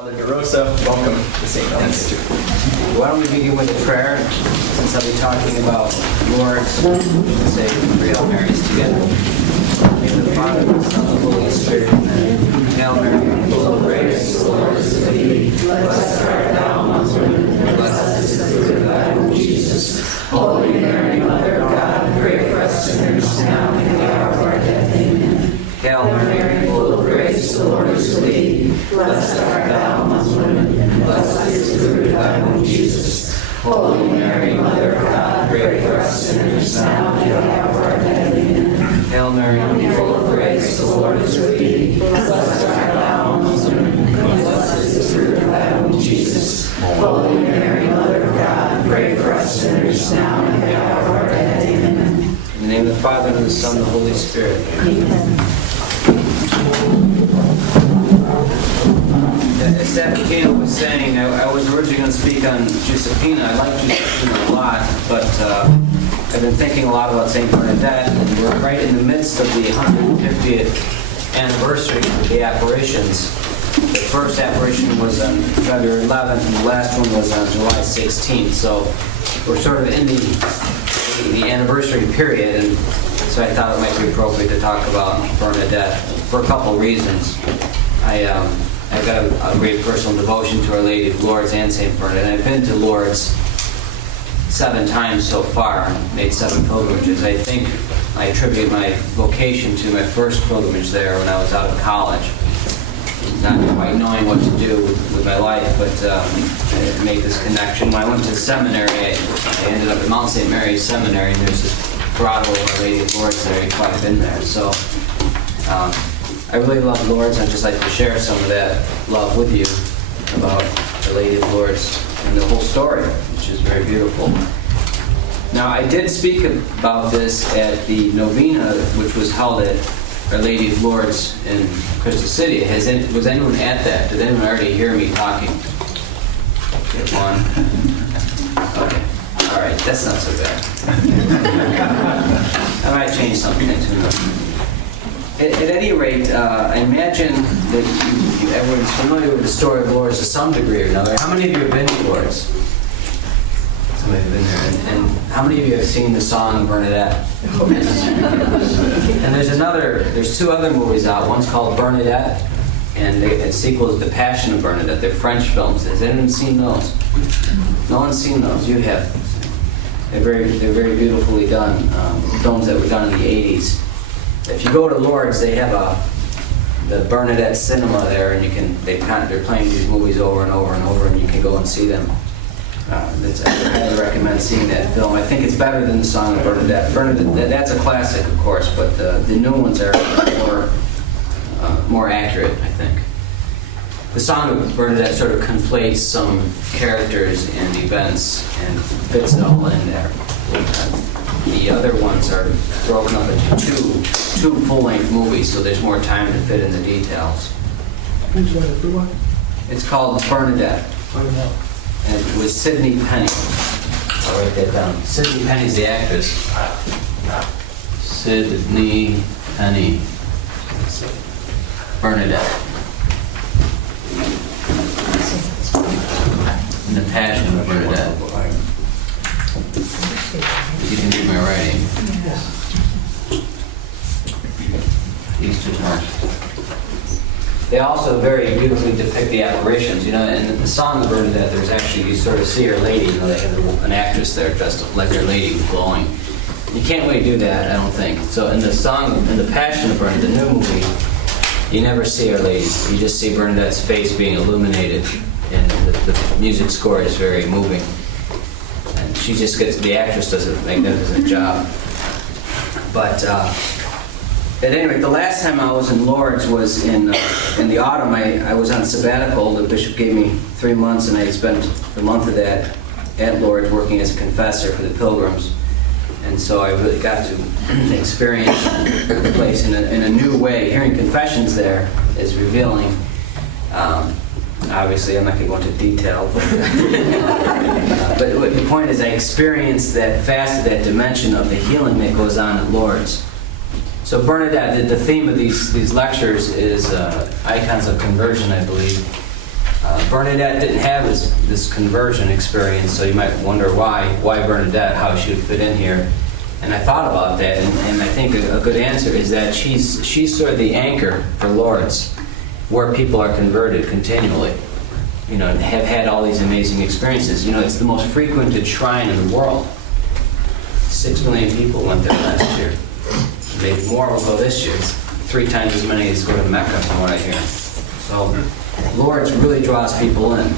Father DeRosa, welcome to St. Helens. Why don't we begin with a prayer, since I'll be talking about Lourdes, and say three Hail Marys together. In the name of the Father, and the Son, and the Holy Spirit. Amen. Hail Mary, full of grace, the Lord is with thee. Blessed art thou amongst women, and blessed is the fruit of thy womb, Jesus. Holy Mary, Mother of God, pray for us sinners now and in the hour of our death. Amen. Hail Mary, full of grace, the Lord is with thee. Blessed art thou amongst women, and blessed is the fruit of thy womb, Jesus. Holy Mary, Mother of God, pray for us sinners now and in the hour of our death. Amen. Hail Mary, full of grace, the Lord is with thee. Blessed art thou amongst women, and blessed is the fruit of thy womb, Jesus. Holy Mary, Mother of God, pray for us sinners now and in the hour of our death. Amen. In the name of the Father, and the Son, and the Holy Spirit. Amen. As Sapakina was saying, I was originally going to speak on Giuseppina. I like Giuseppina a lot, but I've been thinking a lot about St. Bernadette, and we're right in the midst of the 150th anniversary of the apparitions. The first apparition was on February 11th, and the last one was on July 16th, so we're sort of in the anniversary period, and so I thought it might be appropriate to talk about Bernadette for a couple reasons. I've got a great personal devotion to Our Lady of Lourdes and St. Bernadette. I've been to Lourdes 7 times so far, made 7 pilgrimages. I think I attribute my vocation to my first pilgrimage there when I was out of college. Not quite knowing what to do with my life, but I made this connection. When I went to seminary, I ended up at Mount St. Mary's Seminary, and there's this grotto of Our Lady of Lourdes there. You've probably been there. So I really love Lourdes. I'd just like to share some of that love with you about Our Lady of Lourdes and the whole story, which is very beautiful. Now, I did speak about this at the novena, which was held at Our Lady of Lourdes in Crystal City. Was anyone at that? Did anyone already hear me talking? Get one. Okay. All right. That's not so bad. I might change something too. At any rate, I imagine that everyone's familiar with the story of Lourdes to some degree or another. How many of you have been to Lourdes? Somebody have been there. And how many of you have seen the song Bernadette? And there's 2 other movies out. One's called Bernadette, and the sequel is The Passion of Bernadette. They're French films. Has anyone seen those? No one's seen those. You have. They're very beautifully done. Films that were done in the 80s. If you go to Lourdes, they have the Bernadette cinema there, and they're playing these movies over and over and over, and you can go and see them. I highly recommend seeing that film. I think it's better than the song of Bernadette. That's a classic, of course, but the new ones are more accurate, I think. The song of Bernadette sort of conflates some characters and events and fits it all in there. The other ones are broken up into two full-length movies, so there's more time to fit in the details. It's called Bernadette. And it was Sidney Penny. I'll write that down. Sidney Penny's the actress. Sidney Penny. Bernadette. And The Passion of Bernadette. You can read my writing. These 2 times. They also very beautifully depict the apparitions. In the song of Bernadette, there's actually, you sort of see Our Lady. They have an actress there dressed up like Our Lady with glowing. You can't really do that, I don't think. So in the song, in The Passion of Bernadette, the new movie, you never see Our Lady. You just see Bernadette's face being illuminated, and the music score is very moving. And she just the actress does a magnificent job. But at any rate, the last time I was in Lourdes was in the autumn. I was on sabbatical. The bishop gave me 3 months, and I spent a month of that at Lourdes working as a confessor for the pilgrims. And so I really got to experience the place in a new way. Hearing confessions there is revealing. Obviously, I'm not going to go into detail, but the point is I experienced that facet, that dimension of the healing that goes on at Lourdes. So Bernadette, the theme of these lectures is icons of conversion, I believe. Bernadette didn't have this conversion experience, so you might wonder why Bernadette, how she would fit in here. And I thought about that, and I think a good answer is that she's sort of the anchor for Lourdes, where people are converted continually, and have had all these amazing experiences. It's the most frequented shrine in the world. 6 million people went there last year. Maybe more will go this year. It's 3 times as many as go to Mecca, from what I hear. So Lourdes really draws people in.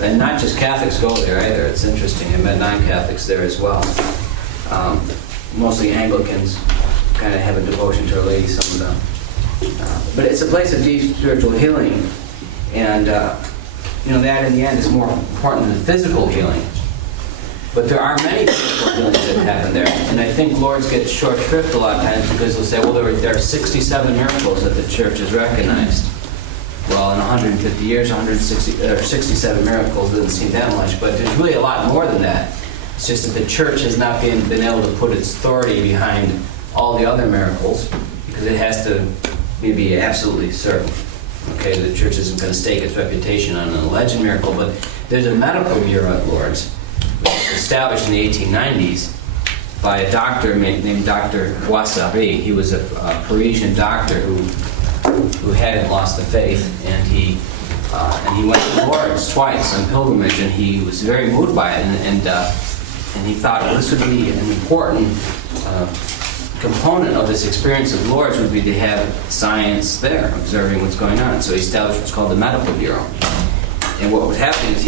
And not just Catholics go there either. It's interesting. I met non-Catholics there as well. Mostly Anglicans kind of have a devotion to Our Lady, some of them. But it's a place of deep spiritual healing. And, that in the end is more important than physical healing. But there are many physical healings that happen there. And I think Lourdes gets short shrift a lot of times because they'll say, well, there are 67 miracles that the church has recognized. Well, in 150 years, 67 miracles doesn't seem that much, but there's really a lot more than that. It's just that the church has not been able to put its authority behind all the other miracles because it has to be absolutely certain. Okay, the church isn't going to stake its reputation on an alleged miracle, but there's a medical bureau at Lourdes, which was established in the 1890s by a doctor named Dr. Boissari. He was a Parisian doctor who hadn't lost the faith, and he went to Lourdes twice on pilgrimage, and he was very moved by it, and he thought, well, this would be an important component of this experience of Lourdes would be to have science there, observing what's going on. So he established what's called the Medical Bureau. And what was happening is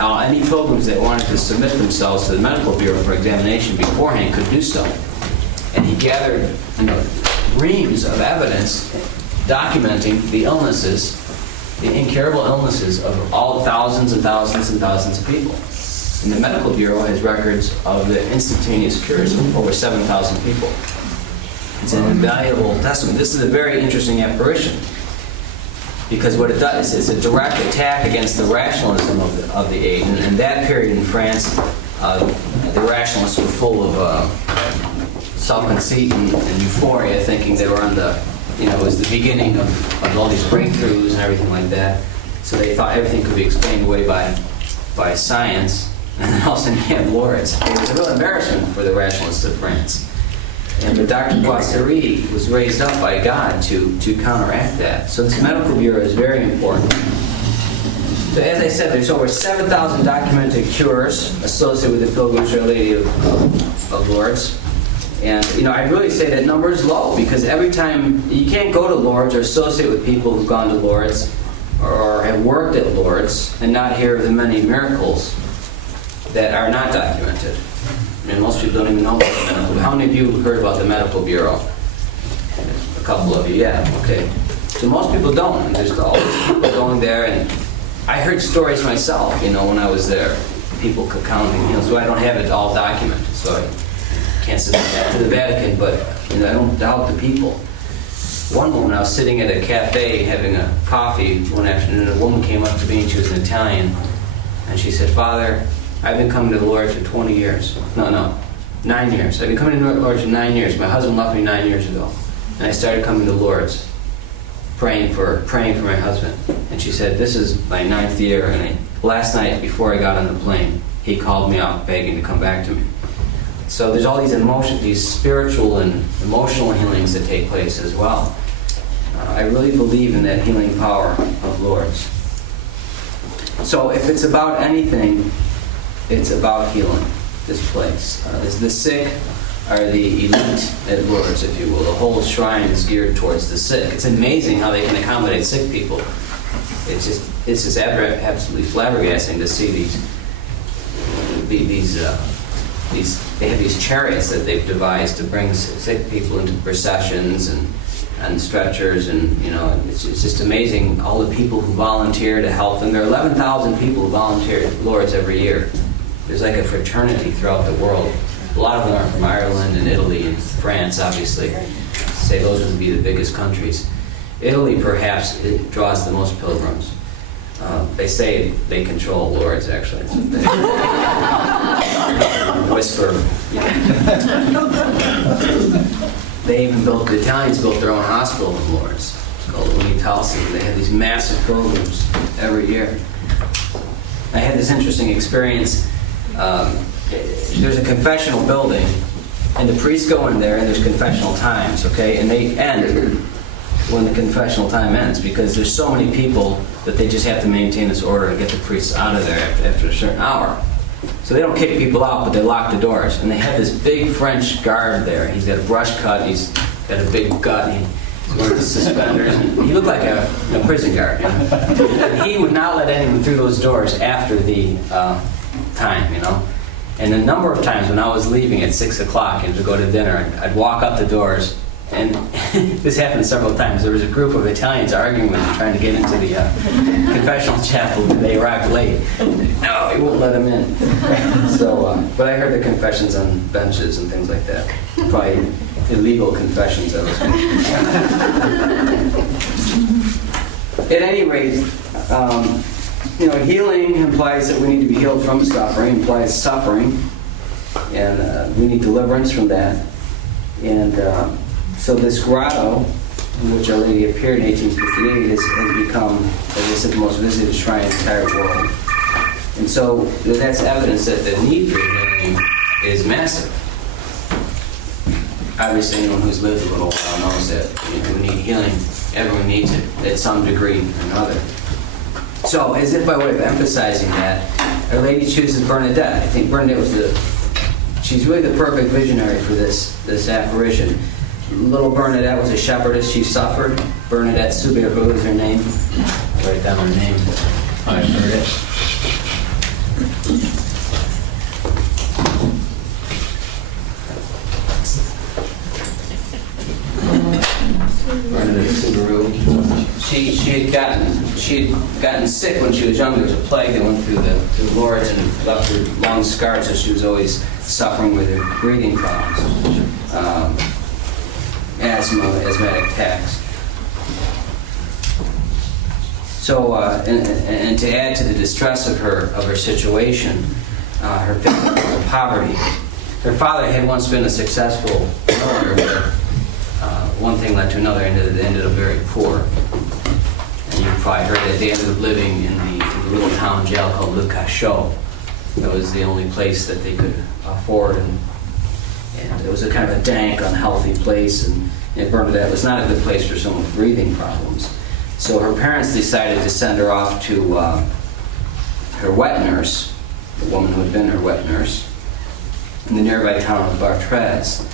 any pilgrims that wanted to submit themselves to the Medical Bureau for examination beforehand could do so. And he gathered reams of evidence documenting the illnesses, the incurable illnesses of all thousands and thousands and thousands of people. And the Medical Bureau has records of the instantaneous cures of over 7,000 people. It's an invaluable testament. This is a very interesting apparition because what it does is a direct attack against the rationalism of the age. And in that period in France, the rationalists were full of self-conceit and euphoria, thinking they were on it was the beginning of all these breakthroughs and everything like that. So they thought everything could be explained away by science. And then all of a sudden you have Lourdes. It was a real embarrassment for the rationalists of France. But Dr. Boissari was raised up by God to counteract that. So this Medical Bureau is very important. So as I said, there's over 7,000 documented cures associated with the pilgrimage to Our Lady of Lourdes. And, I'd really say that number is low because every time, you can't go to Lourdes or associate with people who've gone to Lourdes or have worked at Lourdes and not hear of the many miracles that are not documented. Most people don't even know about the Medical Bureau. How many of you heard about the Medical Bureau? A couple of you, yeah, okay. So most people don't. And there's all these people going there, and I heard stories myself, when I was there. People counting, so I don't have it all documented, so I can't send that to the Vatican, but I don't doubt the people. One moment I was sitting at a cafe having a coffee one afternoon, and a woman came up to me, and she was an Italian, and she said, "Father, I've been coming to Lourdes for 20 years. No, 9 years. I've been coming to Lourdes for 9 years. My husband left me 9 years ago. And I started coming to Lourdes, praying for my husband." And she said, "This is my 9th year, and last night before I got on the plane, he called me out begging to come back to me." So there's all these spiritual and emotional healings that take place as well. I really believe in that healing power of Lourdes. So if it's about anything, it's about healing this place. The sick are the elite at Lourdes, if you will. The whole shrine is geared towards the sick. It's amazing how they can accommodate sick people. It's just absolutely flabbergasting to see they have these chariots that they've devised to bring sick people into processions and stretchers, and it's just amazing all the people who volunteer to help them. There are 11,000 people who volunteer at Lourdes every year. There's like a fraternity throughout the world. A lot of them are from Ireland and Italy and France, obviously. Say those would be the biggest countries. Italy, perhaps, it draws the most pilgrims. They say they control Lourdes, actually. That's what they whisper. The Italians built their own hospital in Lourdes. It's called Untitled Chapter. They have these massive pilgrims every year. I had this interesting experience. There's a confessional building, and the priests go in there, and there's confessional times, okay? And they end when the confessional time ends, because there's so many people that they just have to maintain this order and get the priests out of there after a certain hour. So they don't kick people out, but they lock the doors. And they have this big French guard there. He's got a brush cut, he's got a big gut, and he's wearing suspenders. And he looked like a prison guard. You know? And he would not let anyone through those doors after the time, you know. And a number of times when I was leaving at 6 o'clock and to go to dinner, I'd walk up the doors, and this happened several times. There was a group of Italians arguing with me, trying to get into the confessional chapel. They arrived late. No, he won't let them in. So, but I heard the confessions on benches and things like that. Probably illegal confessions. At any rate, healing implies that we need to be healed from suffering, implies suffering, and we need deliverance from that. And so this grotto, in which Our Lady appeared in 1858, has become, as I said, the most visited shrine in the entire world. And so that's evidence that the need for healing is massive. Obviously, anyone who's lived a little while knows that we need healing. Everyone needs it at some degree or another. So, as if by way of emphasizing that, Our Lady chooses Bernadette. I think Bernadette she's really the perfect visionary for this apparition. Little Bernadette was a shepherdess. She suffered. Bernadette Soubirous is her name. Write down her name. I heard it. Bernadette Soubirous. She had gotten sick when she was young. There was a plague that went through Lourdes and left her long scars, so she was always suffering with her breathing problems. Asthmatic attacks. So, and to add to the distress of her situation, her family was poverty. Her father had once been a successful milliner, but one thing led to another, and they ended up very poor. And you probably heard that they ended up living in the little town jail called Le Cachot. That was the only place that they could afford, and it was a kind of a dank, unhealthy place, and Bernadette was not a good place for someone with breathing problems. So her parents decided to send her off to her wet nurse, the woman who had been her wet nurse, in the nearby town of Bartres.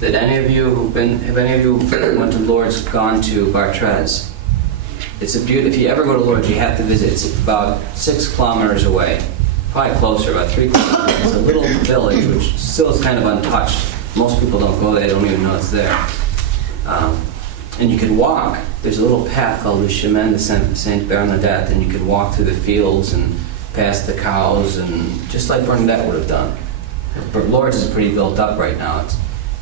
Have any of you who went to Lourdes gone to Bartres? It's a beautiful. If you ever go to Lourdes, you have to visit. It's about 6 kilometers away, probably closer, about 3 kilometers. It's a little village which still is kind of untouched. Most people don't go there; they don't even know it's there. And you can walk. There's a little path called the Chemin de Sainte Bernadette, and you can walk through the fields and past the cows, and just like Bernadette would have done. But Lourdes is pretty built up right now.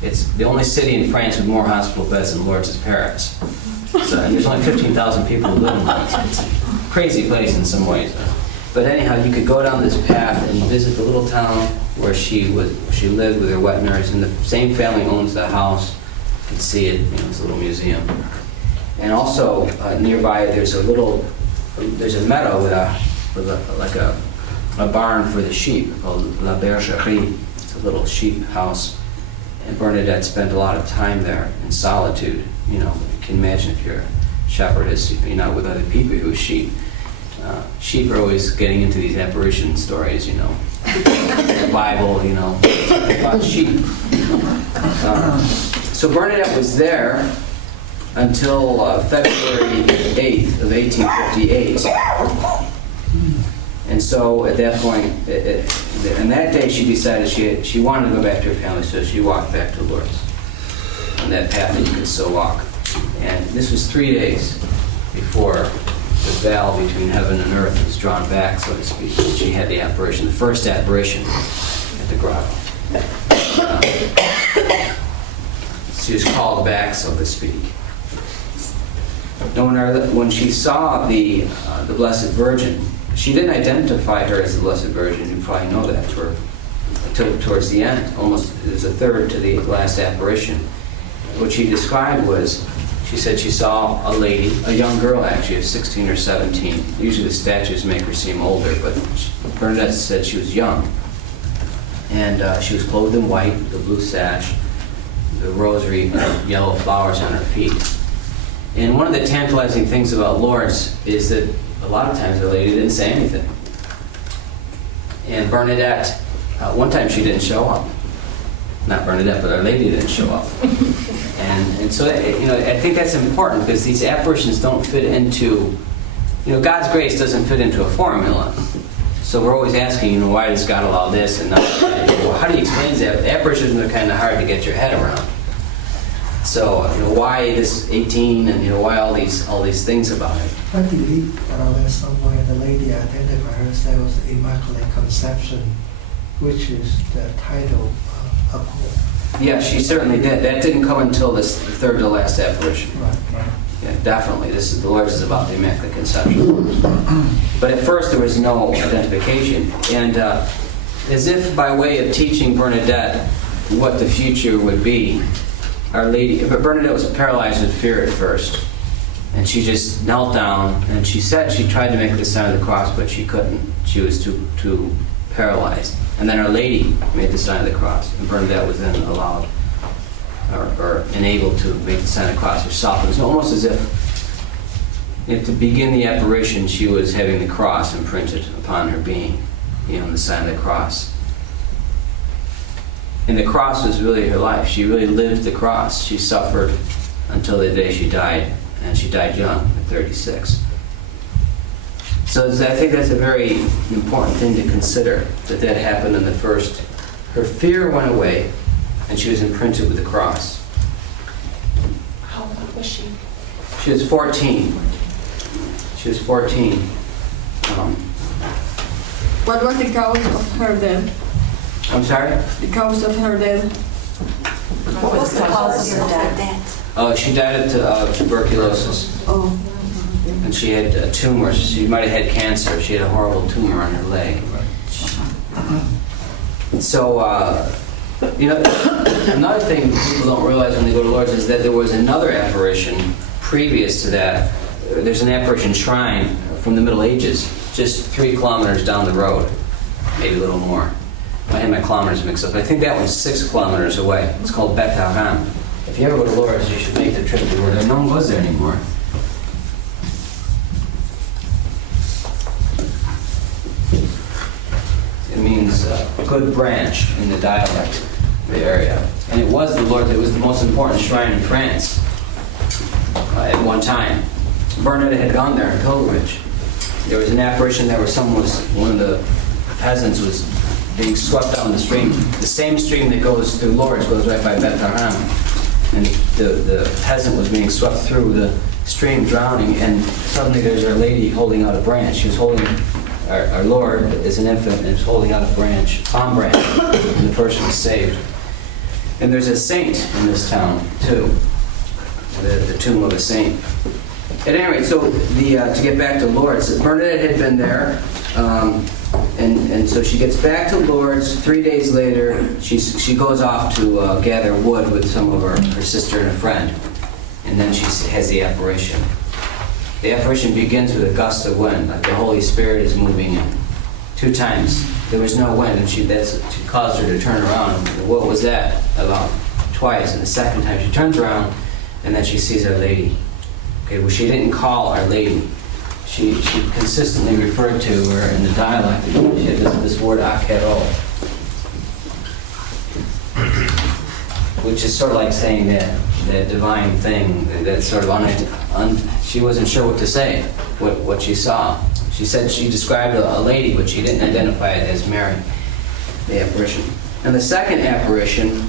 It's the only city in France with more hospital beds than Lourdes is Paris. So, and there's only 15,000 people who live in Lourdes. It's a crazy place in some ways. But anyhow, you could go down this path and visit the little town where she lived with her wet nurse, and the same family owns the house. You can see it, it's a little museum. And also nearby, there's a meadow with a barn for the sheep called La Bergerie. It's a little sheep house. And Bernadette spent a lot of time there in solitude. You can imagine if you're a shepherdess, you're not with other people, you're with sheep. Sheep are always getting into these apparition stories, the Bible, about sheep. So Bernadette was there until February 8th of 1858. And so at that point, and that day she decided she wanted to go back to her family, so she walked back to Lourdes on that path that you could still walk. And this was 3 days before the veil between heaven and earth was drawn back, so to speak. She had the apparition, the first apparition at the grotto. She was called back, so to speak. When she saw the Blessed Virgin, she didn't identify her as the Blessed Virgin. You probably know that towards the end, almost as a third to the last apparition. What she described was She said she saw a lady, a young girl actually, of 16 or 17. Usually the statues make her seem older, but Bernadette said she was young. And she was clothed in white, the blue sash, the rosary, yellow flowers on her feet. And one of the tantalizing things about Lourdes is that a lot of times the lady didn't say anything. And Bernadette, one time she didn't show up. Not Bernadette, but Our Lady didn't show up. And so, I think that's important because these apparitions don't fit into, God's grace doesn't fit into a formula. So we're always asking, why does God allow this and not that? Well, how do you explain that? Apparitions are kind of hard to get your head around. So, why this 18 and, why all these things about it? I believe around somewhere the lady identified herself as Immaculate Conception, which is the title of her. Yeah, she certainly did. That didn't come until this third to last apparition. Right. Yeah, definitely. The Lourdes is about the Immaculate Conception. But at first there was no identification. And as if by way of teaching Bernadette what the future would be, Our Lady, but Bernadette was paralyzed with fear at first. And she just knelt down, and she said she tried to make the sign of the cross, but she couldn't. She was too paralyzed. And then Our Lady made the sign of the cross, and Bernadette was then allowed or enabled to make the sign of the cross herself. It was almost as if to begin the apparition, she was having the cross imprinted upon her being, the sign of the cross. And the cross was really her life. She really lived the cross. She suffered until the day she died, and she died young, at 36. So I think that's a very important thing to consider, that happened in the first. Her fear went away, and she was imprinted with the cross. How old was she? She was 14. She was 14. What was the cause of her death? I'm sorry? The cause of her death? What was the cause of her death? Oh, she died of tuberculosis. Oh. And she had a tumor. She might have had cancer. She had a horrible tumor on her leg. So, another thing people don't realize when they go to Lourdes is that there was another apparition previous to that. There's an apparition shrine from the Middle Ages, just 3 kilometers down the road, maybe a little more. I had my kilometers mixed up. I think that one's 6 kilometers away. It's called Bet Haram. If you ever go to Lourdes, you should make the trip to where no one goes there anymore. It means good branch in the dialect of the area. And it was the Lourdes. It was the most important shrine in France at one time. Bernadette had gone there in pilgrimage. There was an apparition there where one of the peasants was being swept down the stream. The same stream that goes through Lourdes goes right by Bet Haram. And the peasant was being swept through the stream, drowning, and suddenly there's Our Lady holding out a branch. She was holding, our Lord is an infant and is holding out a branch, palm branch, and the person was saved. And there's a saint in this town, too. The tomb of a saint. At any rate, so to get back to Lourdes, Bernadette had been there, and so she gets back to Lourdes. 3 days later, she goes off to gather wood with some of her sister and a friend, and then she has the apparition. The apparition begins with a gust of wind, like the Holy Spirit is moving in. 2 times there was no wind, and she caused her to turn around. What was that about? Twice, and the second time she turns around, and then she sees Our Lady. Okay, well, she didn't call Our Lady. She consistently referred to her in the dialect. She had this word akero, which is sort of like saying that divine thing, that sort of she wasn't sure what to say, what she saw. She said she described a lady, but she didn't identify it as Mary, the apparition. And the second apparition,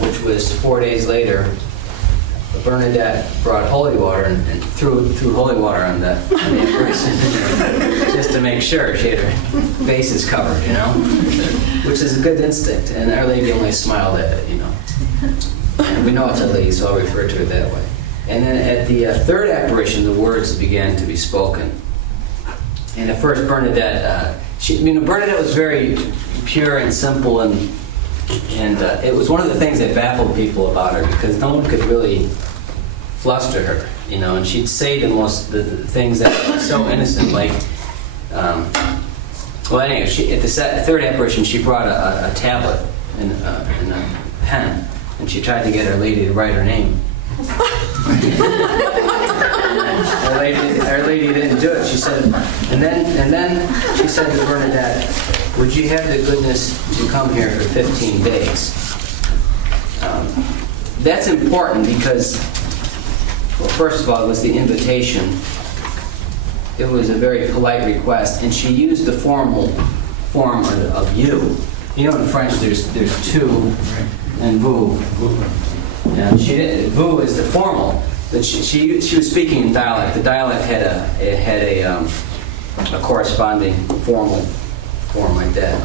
which was 4 days later, Bernadette brought holy water and threw holy water on the apparition just to make sure she had her bases covered, which is a good instinct. And Our Lady only smiled at it, And we know it's Our Lady, so I'll refer to it that way. And then at the third apparition, the words began to be spoken. And at first, Bernadette, Bernadette was very pure and simple, and it was one of the things that baffled people about her, because no one could really fluster her, and she'd say the things that were so innocent, like, well, anyway, at the third apparition, she brought a tablet and a pen, and she tried to get Our Lady to write her name. Our Lady didn't do it. She said, and then she said to Bernadette, "Would you have the goodness to come here for 15 days?" That's important because, well, first of all, it was the invitation. It was a very polite request, and she used the formal form of you. In French, there's tu and vous. And vous is the formal. But she was speaking in dialect. The dialect had a corresponding formal form like that.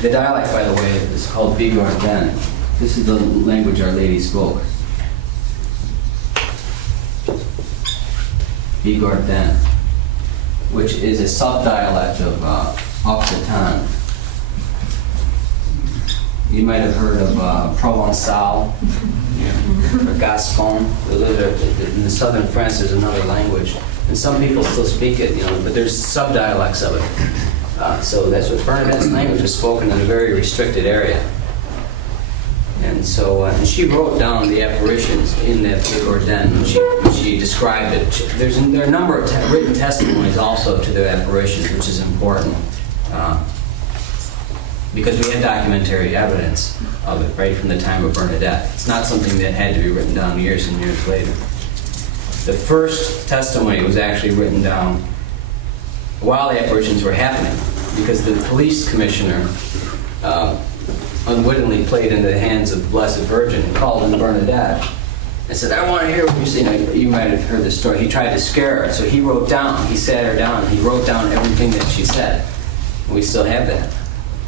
The dialect, by the way, is called Bernadette. This is the language Our Lady spoke. Bernadette, which is a subdialect of Occitan. You might have heard of Provençal or Gascon. In the southern France, there's another language, and some people still speak it, but there's subdialects of it. So that's what Bernadette's language was spoken in a very restricted area. And so, and she wrote down the apparitions in that Bernadette, and she described it. There are a number of written testimonies also to the apparitions, which is important. Because we had documentary evidence of it right from the time of Bernadette. It's not something that had to be written down years and years later. The first testimony was actually written down while the apparitions were happening, because the police commissioner unwittingly played into the hands of the Blessed Virgin and called in Bernadette and said, "I want to hear what you say." You might have heard the story. He tried to scare her, so he sat her down, and he wrote down everything that she said. And we still have that.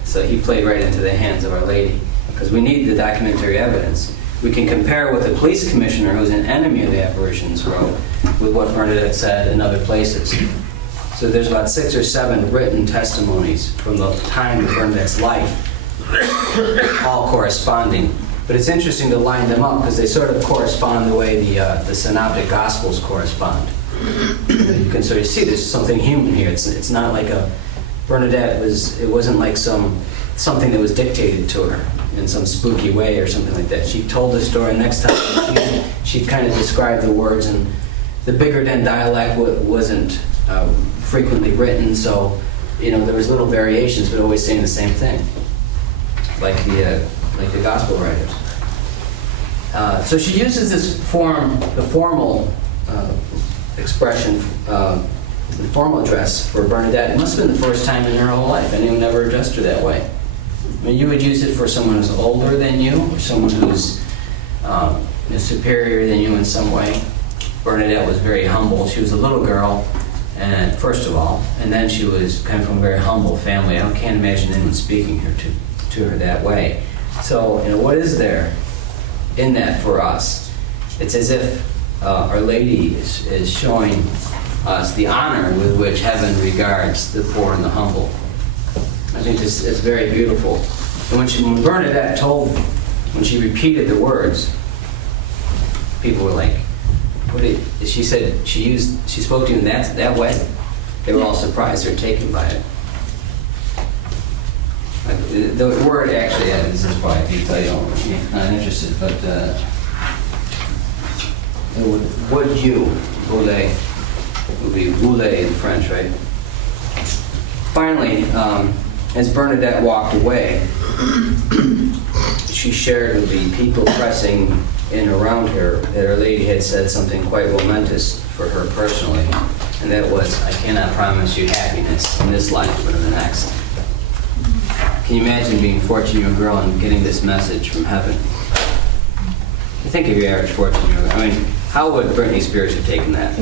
So he played right into the hands of Our Lady, because we need the documentary evidence. We can compare what the police commissioner, who's an enemy of the apparitions, wrote with what Bernadette said in other places. So there's about 6 or 7 written testimonies from the time of Bernadette's life, all corresponding. But it's interesting to line them up because they sort of correspond the way the Synoptic Gospels correspond. You can sort of see there's something human here. It's not like Bernadette it wasn't like something that was dictated to her in some spooky way or something like that. She told the story. Next time she kind of described the words, and the Bigordan dialect wasn't frequently written, so there was little variations, but always saying the same thing, like the gospel writers. So she uses this the formal expression, the formal address for Bernadette. It must have been the first time in her whole life anyone never addressed her that way. I mean, you would use it for someone who's older than you, or someone who's superior than you in some way. Bernadette was very humble. She was a little girl, and first of all, and then she was kind of from a very humble family. I can't imagine anyone speaking to her that way. So, what is there in that for us? It's as if Our Lady is showing us the honor with which heaven regards the poor and the humble. I think it's very beautiful. And when Bernadette when she repeated the words, people were like, she said she spoke to you in that way. They were all surprised or taken by it. The word actually, this is probably a detail you're not interested, but would be voulez in French, right? Finally, as Bernadette walked away, she shared with the people pressing in around her that Our Lady had said something quite momentous for her personally, and that was, "I cannot promise you happiness in this life, but in the next." Can you imagine being a 14-year-old girl and getting this message from heaven? Think of your average 14-year-old. I mean, how would Britney Spears have taken that?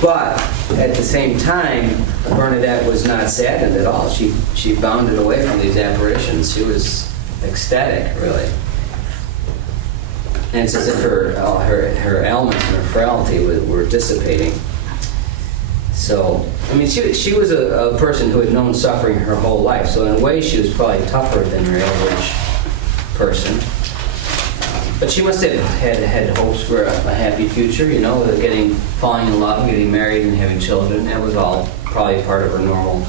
But at the same time, Bernadette was not saddened at all. She bounded away from these apparitions. She was ecstatic, really. And it's as if her ailments and her frailty were dissipating. So, I mean, she was a person who had known suffering her whole life. So in a way, she was probably tougher than her average person. But she must have had hopes for a happy future, you know, falling in love, getting married, and having children. That was all probably part of her normal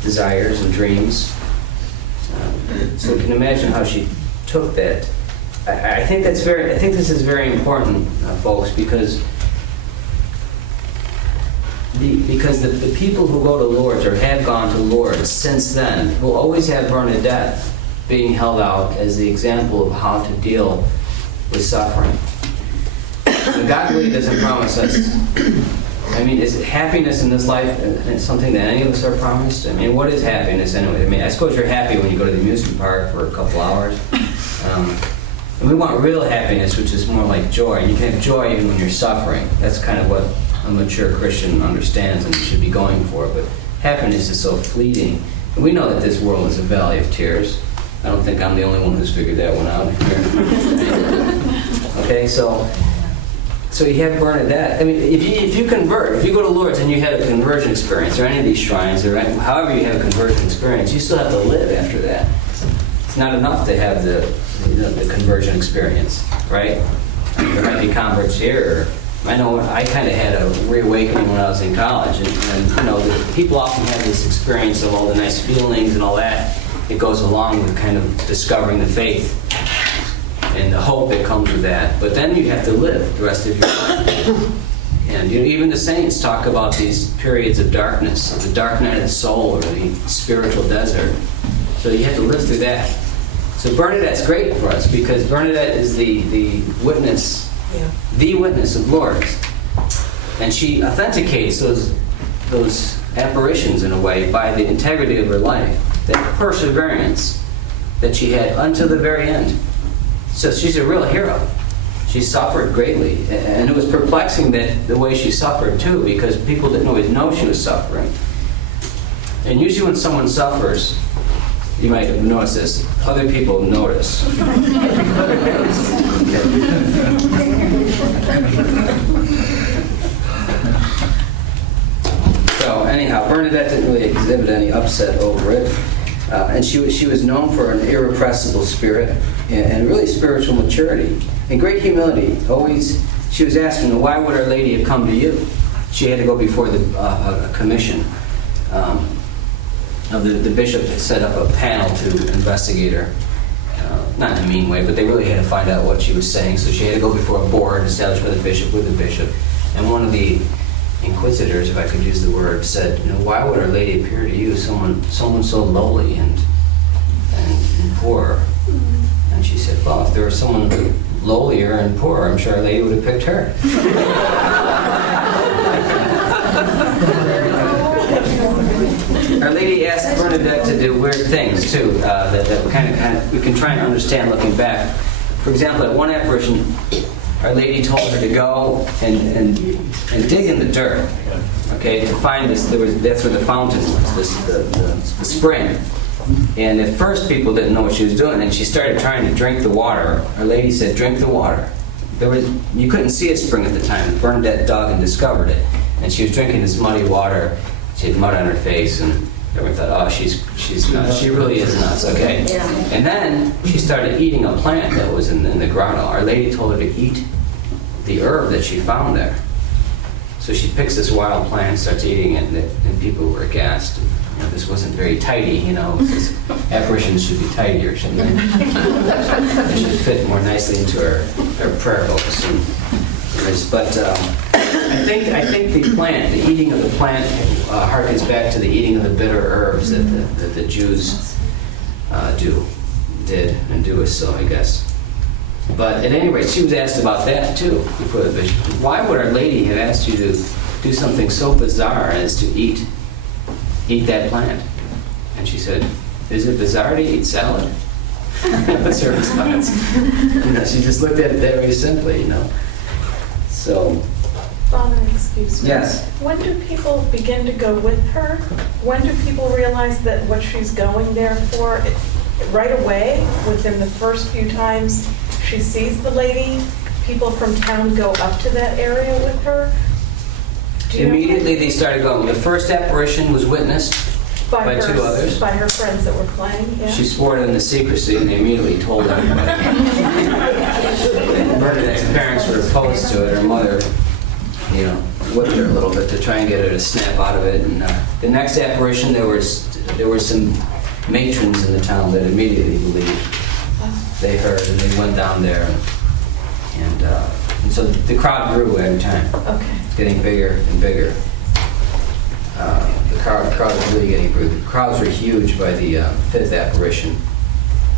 desires and dreams. So you can imagine how she took that. I think this is very important, folks, because the people who go to Lourdes or have gone to Lourdes since then will always have Bernadette being held out as the example of how to deal with suffering. And God really doesn't promise us. I mean, is happiness in this life something that any of us are promised? I mean, what is happiness anyway? I mean, I suppose you're happy when you go to the amusement park for a couple hours. And we want real happiness, which is more like joy. You can have joy even when you're suffering. That's kind of what a mature Christian understands and should be going for. But happiness is so fleeting. And we know that this world is a valley of tears. I don't think I'm the only one who's figured that one out here. Okay, so you have Bernadette. I mean, if you convert, if you go to Lourdes and you had a conversion experience, or any of these shrines, or however you have a conversion experience, you still have to live after that. It's not enough to have the conversion experience, right? There might be converts here. I know I kind of had a reawakening when I was in college, and you know, people often have this experience of all the nice feelings and all that. It goes along with kind of discovering the faith and the hope that comes with that. But then you have to live the rest of your life. And you know, even the saints talk about these periods of darkness, the dark night of the soul, or the spiritual desert. So you have to live through that. So Bernadette's great for us because Bernadette is the witness, the witness of Lourdes. And she authenticates those apparitions in a way by the integrity of her life, that perseverance that she had until the very end. So she's a real hero. She suffered greatly. And it was perplexing that the way she suffered too, because people didn't always know she was suffering. And usually when someone suffers, you might have noticed this, other people notice. So anyhow, Bernadette didn't really exhibit any upset over it. And she was known for an irrepressible spirit and really spiritual maturity and great humility. Always, she was asking, why would Our Lady have come to you? She had to go before a commission. The bishop had set up a panel to investigate her. Not in a mean way, but they really had to find out what she was saying. So she had to go before a board established by the bishop with the bishop. And one of the inquisitors, if I could use the word, said, why would Our Lady appear to you, someone so lowly and poor? And she said, well, if there was someone lowlier and poorer, I'm sure Our Lady would have picked her. Our Lady asked Bernadette to do weird things too, that we can try and understand looking back. For example, at one apparition, Our Lady told her to go and dig in the dirt, okay, to find this. That's where the fountain was, the spring. And at first, people didn't know what she was doing, and she started trying to drink the water. Our Lady said, "Drink the water." You couldn't see a spring at the time. Bernadette dug and discovered it, and she was drinking this muddy water. She had mud on her face, and everyone thought, "Oh, she's nuts. She really is nuts." Okay. Yeah. And then she started eating a plant that was in the grotto. Our Lady told her to eat the herb that she found there. So she picks this wild plant, starts eating it, and people were aghast. This wasn't very tidy, This apparitions should be tidier, shouldn't they? They should fit more nicely into her prayer books. But I think the plant, the eating of the plant, harkens back to the eating of the bitter herbs that the Jews did and do still, I guess. But at any rate, she was asked about that too before the bishop. Why would Our Lady have asked you to do something so bizarre as to eat that plant? And she said, "Is it bizarre to eat salad?" That's her response. She just looked at it that way simply, So. Father, excuse me. Yes. When do people begin to go with her? When do people realize that what she's going there for? Right away, within the first few times she sees the lady, people from town go up to that area with her Do you know Immediately they started going. The first apparition was witnessed by two others. By her friends that were playing, yeah. She swore them to secrecy, and they immediately told everybody. Bernadette's parents were opposed to it. Her mother, whipped her a little bit to try and get her to snap out of it. And the next apparition, there were some matrons in the town that immediately believed. They heard, and they went down there, and so the crowd grew every time. Okay. It's getting bigger and bigger. The crowd was really getting bigger. The crowds were huge by the fifth apparition,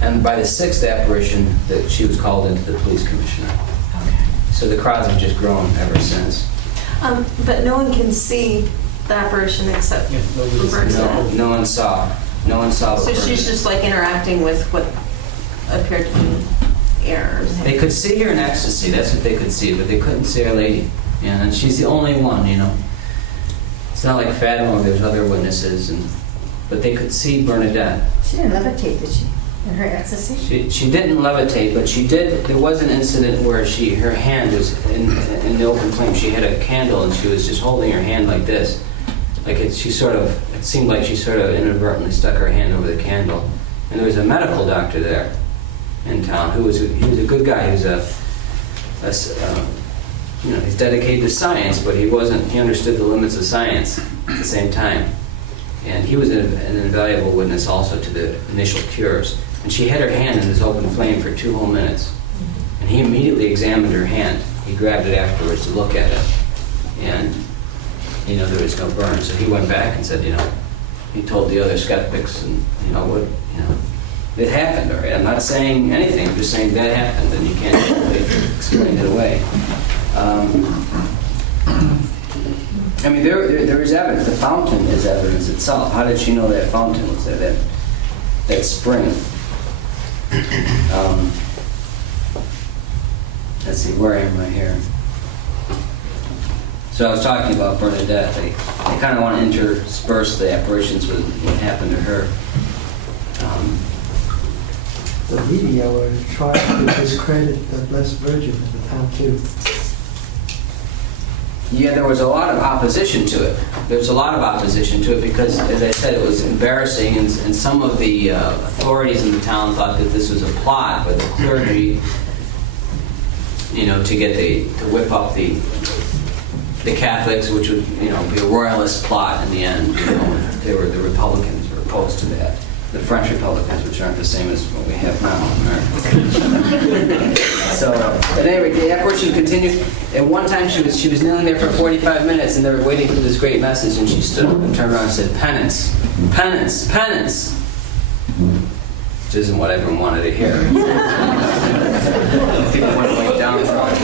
and by the sixth apparition, that she was called into the police commissioner. Okay. So the crowds have just grown ever since. But no one can see the apparition except Bernadette. No one saw. No one saw. So she's just like interacting with what appeared to be errors. They could see her in ecstasy. That's what they could see, but they couldn't see Our Lady. And she's the only one. It's not like Fatima. There's other witnesses, but they could see Bernadette. She didn't levitate, did she? In her ecstasy? She didn't levitate, but she did. There was an incident where her hand was in the open flame. She had a candle, and she was just holding her hand like this. It seemed like she sort of inadvertently stuck her hand over the candle. And there was a medical doctor there in town he was a good guy. He was he's dedicated to science, but he understood the limits of science at the same time. And he was an invaluable witness also to the initial cures. And she had her hand in this open flame for 2 whole minutes. And he immediately examined her hand. He grabbed it afterwards to look at it. And, there was no burn. So he went back and said, he told the other skeptics, and, it happened, all right? I'm not saying anything. I'm just saying that happened, and you can't really explain it away. There is evidence. The fountain is evidence itself. How did she know that fountain was there, that spring? Let's see, where am I here? So I was talking about Bernadette. They kind of want to intersperse the apparitions with what happened to her. The media were trying to discredit the Blessed Virgin in the town too. Yeah, there was a lot of opposition to it. There was a lot of opposition to it because, as I said, it was embarrassing, and some of the authorities in the town thought that this was a plot by the clergy, to whip up the Catholics, which would, be a royalist plot in the end. The Republicans were opposed to that. The French Republicans, which aren't the same as what we have now in America. So, at any rate, the apparition continued. And one time she was kneeling there for 45 minutes, and they were waiting for this great message, and she stood up and turned around and said, "Penance, penance, penance," which isn't what everyone wanted to hear. People went way downtrodden.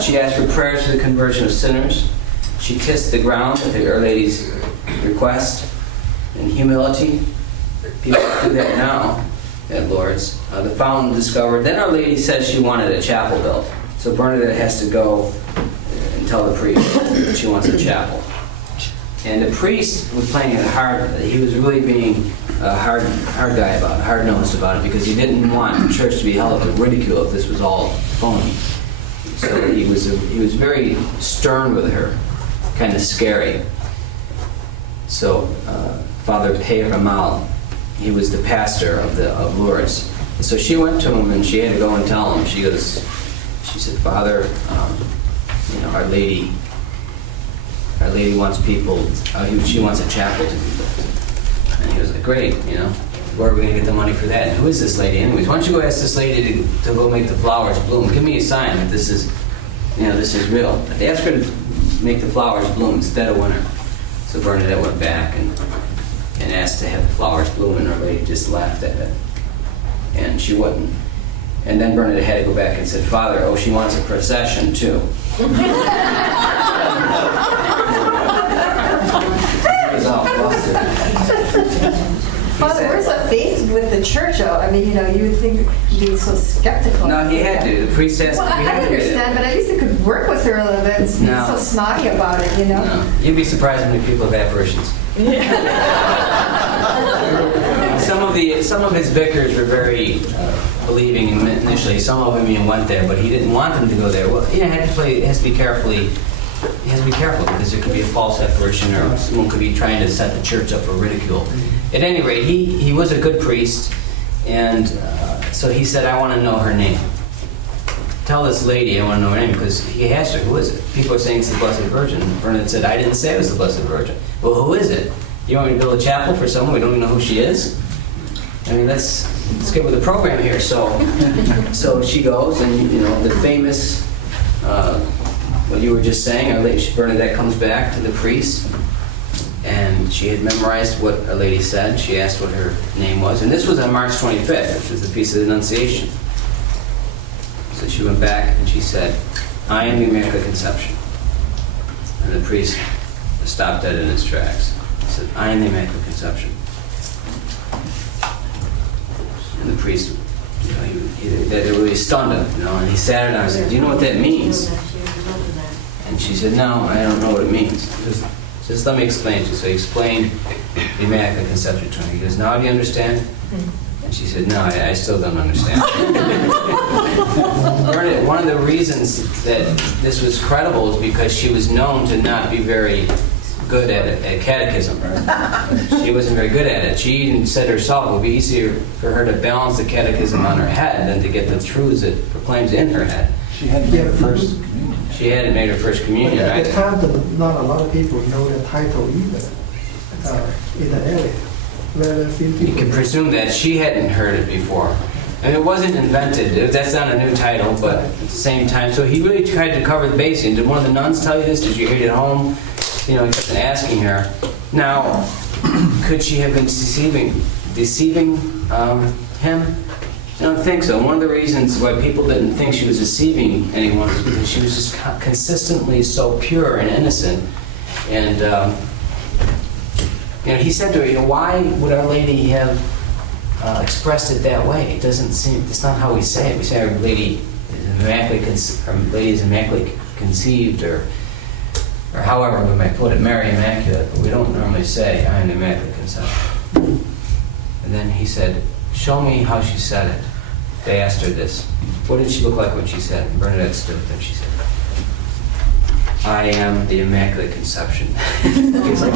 She asked for prayers for the conversion of sinners. She kissed the ground at Our Lady's request in humility. People do that now at Lourdes. The fountain discovered. Then Our Lady said she wanted a chapel built. So Bernadette has to go and tell the priest that she wants a chapel. And the priest was playing it hard. He was really being a hard guy about it, hard-nosed about it, because he didn't want the church to be held up to ridicule if this was all phony. So he was very stern with her, kind of scary. So Father Peyramal, he was the pastor of Lourdes. So she went to him, and she had to go and tell him. She said, "Father, Our Lady wants people. She wants a chapel to be built." And he was like, "Great, where are we going to get the money for that? And who is this lady, anyways? Why don't you go ask this lady to go make the flowers bloom? Give me a sign that this is real. Ask her to make the flowers bloom. It's dead of winter." So Bernadette went back and asked to have the flowers bloom, and Our Lady just laughed at it, and she wouldn't. And then Bernadette had to go back and said, "Father, she wants a procession too." He was all flustered. Father, where's the faith with the church? You would think you'd be so skeptical. No, he had to. The priest asked. Well, I understand, but at least he could work with her a little bit and be so snotty about it, No. You'd be surprised how many people have apparitions. Some of his vicars were very believing initially. Some of them even went there, but he didn't want them to go there. Well, it has to be carefully he has to be careful because there could be a false apparition or someone could be trying to set the church up for ridicule. At any rate, he was a good priest, and so he said, I want to know her name. Tell this lady I want to know her name, because he asked her, who is it? People are saying it's the Blessed Virgin. Bernadette said, I didn't say it was the Blessed Virgin. Well, who is it? You want me to build a chapel for someone we don't even know who she is? I mean, let's get with the program here. So she goes, and the famous, what you were just saying, Our Lady Bernadette comes back to the priest, and she had memorized what Our Lady said. She asked what her name was, and this was on March 25th, which was the Feast of the Annunciation. So she went back and she said, I am the Immaculate Conception. And the priest stopped dead in his tracks. He said, I am the Immaculate Conception. And the priest, that really stunned him, and he sat her down and said, do you know what that means? And she said, no, I don't know what it means. Just let me explain to you. So he explained the Immaculate Conception to her. He goes, now do you understand? And she said, no, I still don't understand. Bernadette, one of the reasons that this was credible is because she was known to not be very good at catechism. She wasn't very good at it. She even said herself it would be easier for her to balance the catechism on her head than to get the truths it proclaims in her head. She hadn't made her first communion. She hadn't made her first communion, But right? at the time, not a lot of people know the title either in the area. Very few You people. can presume that she hadn't heard it before. And it wasn't invented. That's not a new title, but at the same time. So he really tried to cover the bases. Did one of the nuns tell you this? Did you hear it at home? He kept asking her. Now, could she have been deceiving him? I don't think so. One of the reasons why people didn't think she was deceiving anyone is because she was just consistently so pure and innocent. And he said to her, why would Our Lady have expressed it that way? It doesn't seem. That's not how we say it. We say Our Lady is immaculately conceived, or however we might put it, Mary Immaculate. But we don't normally say I am the Immaculate Conception. And then he said, show me how she said it. They asked her this. What did she look like when she said it? And Bernadette stood up and she said, I am the Immaculate Conception. He's like,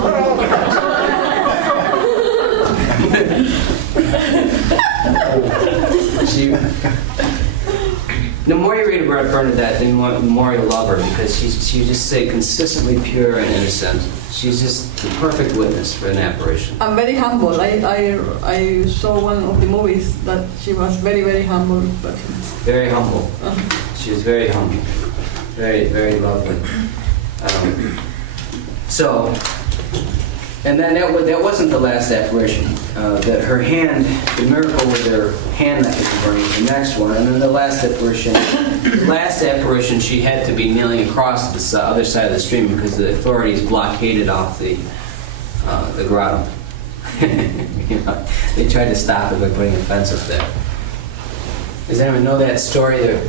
the more you read about Bernadette, the more you love her, because she's just say consistently pure and innocent. She's just the perfect witness for an apparition. I'm very humble. I saw one of the movies that she was very, very humble person. Very humble. She was very humble. Very, very lovely. And then that wasn't the last apparition. That her hand, the miracle with her hand that was burning, was the next one. And then the last apparition, she had to be kneeling across the other side of the stream because the authorities blockaded off the grotto. They tried to stop it by putting a fence up there. Does anyone know that story?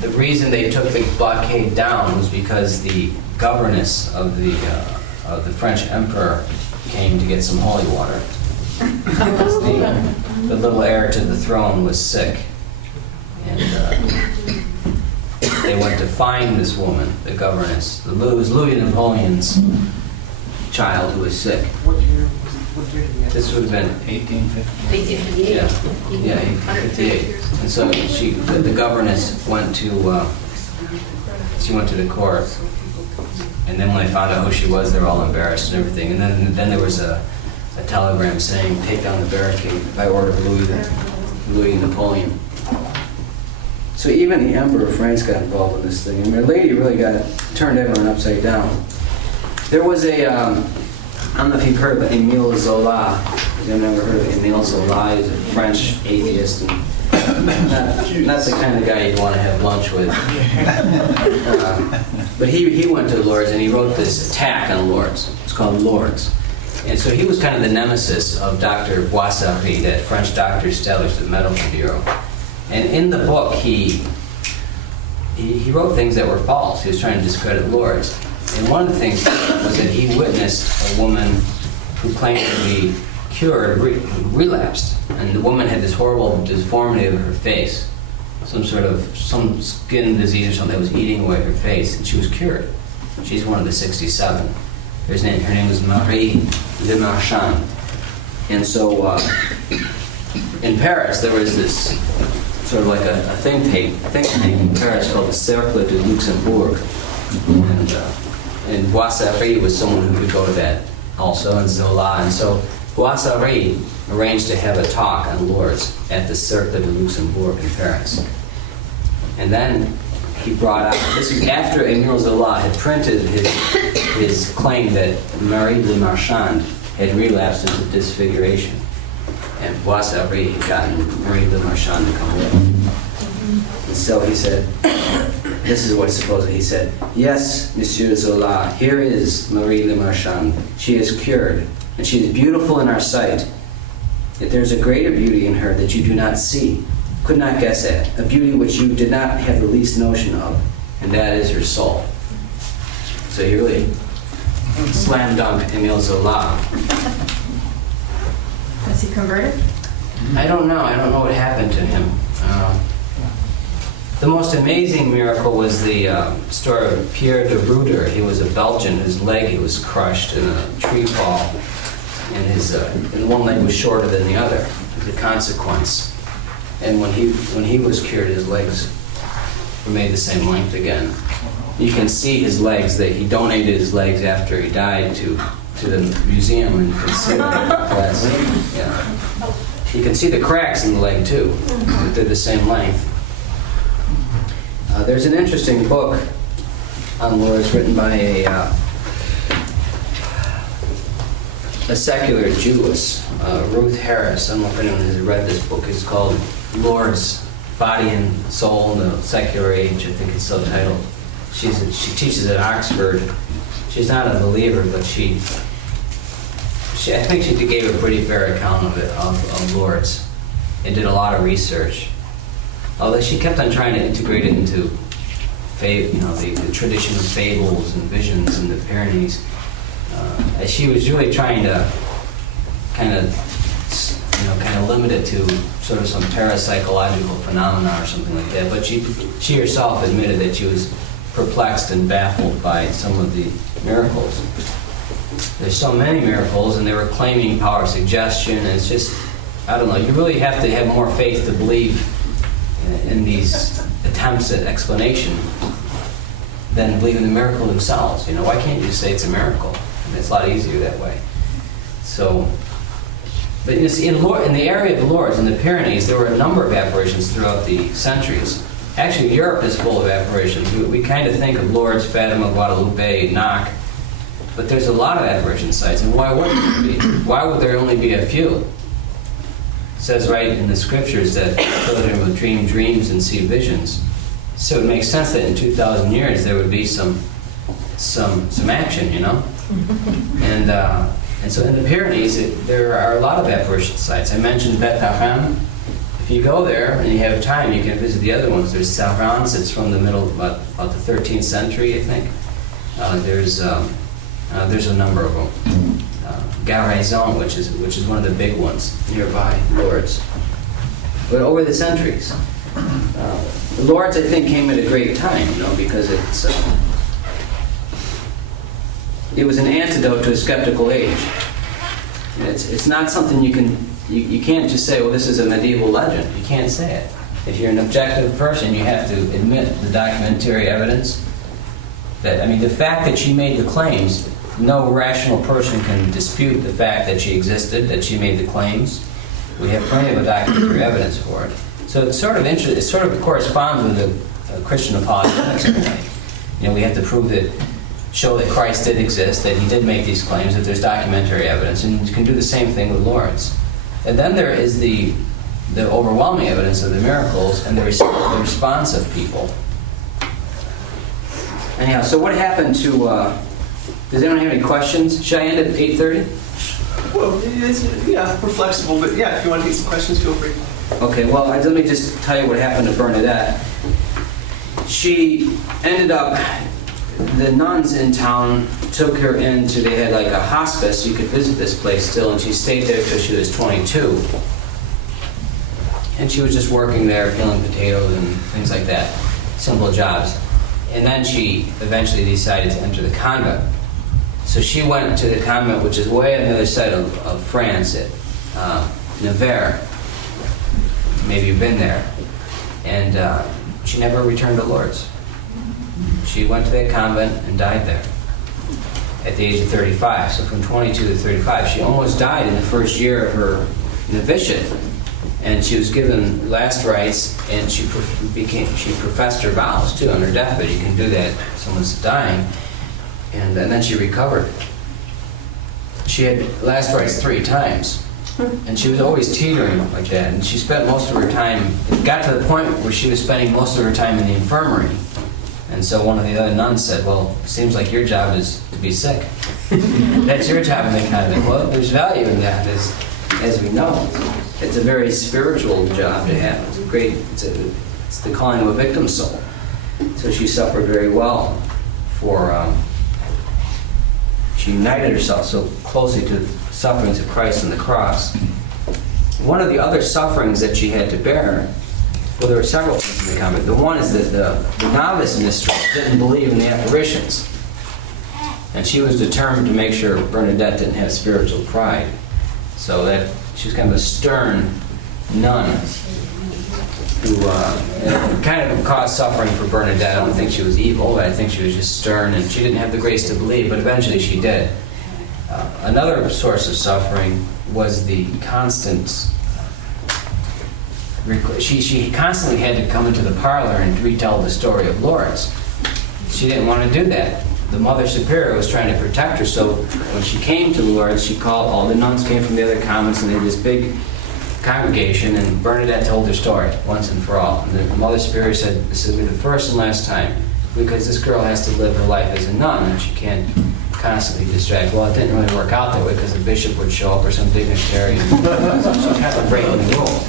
The reason they took the blockade down was because the governess of the French emperor came to get some holy water. Because the little heir to the throne was sick. And they went to find this woman, the governess. It was Louis Napoleon's child who was sick. What year? This would have been 1858. Yeah, 1858. And so the governess went to the court. And then when they found out who she was, they were all embarrassed and everything. And then there was a telegram saying, take down the barricade by order of Louis Napoleon. So even the Emperor of France got involved with this thing. I mean, Our Lady really turned everyone upside down. There was I don't know if you've heard of Émile Zola. You've never heard of Émile Zola. He's a French atheist and not the kind of guy you'd want to have lunch with. But he went to Lourdes and he wrote this attack on Lourdes. It's called Lourdes. And so he was kind of the nemesis of Dr. Boissari, that French doctor established the Medical Bureau. And in the book, he wrote things that were false. He was trying to discredit Lourdes. And one of the things was that he witnessed a woman who claimed to be cured, relapsed. And the woman had this horrible deformity of her face, some skin disease or something that was eating away her face, and she was cured. She's one of the 67. Her name was Marie Le Marchand. And so in Paris, there was this sort of like a think tank in Paris called the Cercle de Luxembourg. And Boissari was someone who could go to that also, and Zola. And so Boissari arranged to have a talk on Lourdes at the Cercle de Luxembourg in Paris. And then he brought out, this was after Émile Zola had printed his claim that Marie Le Marchand had relapsed into disfiguration. And Boissari had gotten Marie Le Marchand to come with him. And so he said, this is what supposedly he said, "Yes, Monsieur Zola, here is Marie Le Marchand. She is cured, and she is beautiful in our sight. Yet there is a greater beauty in her that you do not see, could not guess at, a beauty which you did not have the least notion of, and that is her soul." So he really slam dunked Émile Zola. Was he converted? I don't know. I don't know what happened to him. The most amazing miracle was the story of Pierre de Ruyter. He was a Belgian whose leg was crushed in a tree fall, and one leg was shorter than the other. The consequence. And when he was cured, his legs were made the same length again. You can see his legs. That he donated his legs after he died to the museum, and you can see them. Yeah. You can see the cracks in the leg too. They're the same length. There's an interesting book on Lourdes written by a secular Jewess, Ruth Harris. I don't know if anyone has read this book. It's called Lourdes, Body and Soul in the Secular Age. I think it's subtitled. She teaches at Oxford. She's not a believer, but I think she gave a pretty fair account of it, of Lourdes, and did a lot of research. Although she kept on trying to integrate it into, the tradition of fables and visions in the Pyrenees. She was really trying to kind of limit it to sort of some parapsychological phenomena or something like that. But she herself admitted that she was perplexed and baffled by some of the miracles. There's so many miracles, and they were claiming power of suggestion, and it's just, I don't know, you really have to have more faith to believe in these attempts at explanation than believe in the miracle themselves. Why can't you just say it's a miracle? And it's a lot easier that way. So, but you see, in the area of Lourdes, in the Pyrenees, there were a number of apparitions throughout the centuries. Actually, Europe is full of apparitions. We kind of think of Lourdes, Fatima, Guadalupe, Knock, but there's a lot of apparition sites, and why wouldn't there be? Why would there only be a few? It says right in the scriptures that children will dream dreams and see visions. So it makes sense that in 2,000 years there would be some action, And so in the Pyrenees, there are a lot of apparition sites. I mentioned Bet Haram. If you go there and you have time, you can visit the other ones. There's Savrans. It's from the middle, about the 13th century, I think. There's a number of them. Garaison, which is one of the big ones nearby Lourdes. But over the centuries, Lourdes, I think, came at a great time, because it was an antidote to a skeptical age. It's not something you can't just say, well, this is a medieval legend. You can't say it. If you're an objective person, you have to admit the documentary evidence. The fact that she made the claims, no rational person can dispute the fact that she existed, that she made the claims. We have plenty of documentary evidence for it. So it's sort of interesting. It sort of corresponds with the Christian apologetics in a way. We have to show that Christ did exist, that he did make these claims, that there's documentary evidence, and you can do the same thing with Lourdes. And then there is the overwhelming evidence of the miracles and the response of people. Anyhow, so what happened to, does anyone have any questions? Should I end at 8:30? Well, we're flexible, but if you want to take some questions, feel free. Okay, well, let me just tell you what happened to Bernadette. She ended up, the nuns in town took her into, they had like a hospice, you could visit this place still, and she stayed there till she was 22. And she was just working there, peeling potatoes and things like that, simple jobs. And then she eventually decided to enter the convent. So she went to the convent, which is way on the other side of France, at Nevers. Maybe you've been there. And she never returned to Lourdes. She went to that convent and died there at the age of 35. So from 22 to 35, she almost died in the first year of her novitiate. And she was given last rites, and she professed her vows too on her deathbed. You can do that if someone's dying. And then she recovered. She had last rites 3 times. And she was always teetering like that. And she spent most of her time, it got to the point where she was spending most of her time in the infirmary. And so one of the other nuns said, well, it seems like your job is to be sick. That's your job in the convent. Well, there's value in that, as we know. It's a very spiritual job to have. It's a great, it's the calling of a victim soul. So she suffered very well she united herself so closely to the sufferings of Christ on the cross. One of the other sufferings that she had to bear, well, there were several things in the convent. The one is that the novice mistress didn't believe in the apparitions. And she was determined to make sure Bernadette didn't have spiritual pride. So that she was kind of a stern nun who kind of caused suffering for Bernadette. I don't think she was evil, but I think she was just stern, and she didn't have the grace to believe, but eventually she did. Another source of suffering was the constant... She constantly had to come into the parlor and retell the story of Lourdes. She didn't want to do that. The Mother Superior was trying to protect her, so when she came to Lourdes, she called, all the nuns came from the other convents, and they had this big congregation, and Bernadette told her story once and for all. And the Mother Superior said, this will be the first and last time, because this girl has to live her life as a nun, and she can't constantly distract. Well, it didn't really work out that way, because the bishop would show up or some dignitary, and she kept on breaking the rule.